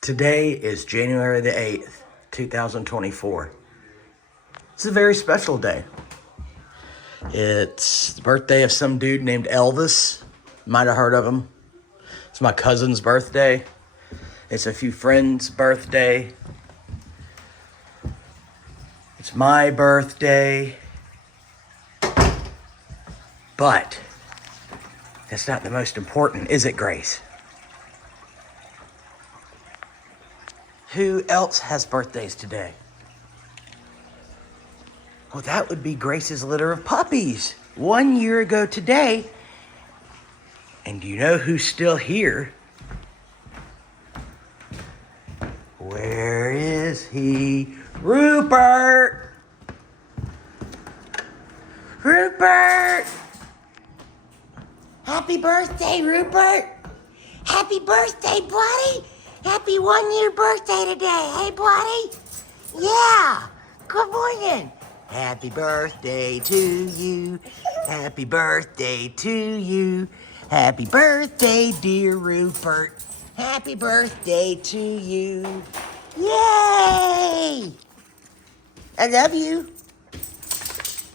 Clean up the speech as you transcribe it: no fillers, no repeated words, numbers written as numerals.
Today is January the 8th, 2024. It's a very special day. It's the birthday of some dude named Elvis. Might have heard of him. It's my cousin's birthday. It's a few friends' birthday. It's my birthday. But that's not the most important, is it, Grace? Who else has birthdays today? Well, that would be Grace's litter of puppies. 1 year ago today. And do you know who's still here? Where is he? Rupert! Rupert! Happy birthday, Rupert! Happy birthday, buddy! Happy 1 year birthday today, hey, buddy? Yeah! Good morning! Happy birthday to you. Happy birthday to you. Happy birthday, dear Rupert. Happy birthday to you. Yay! I love you.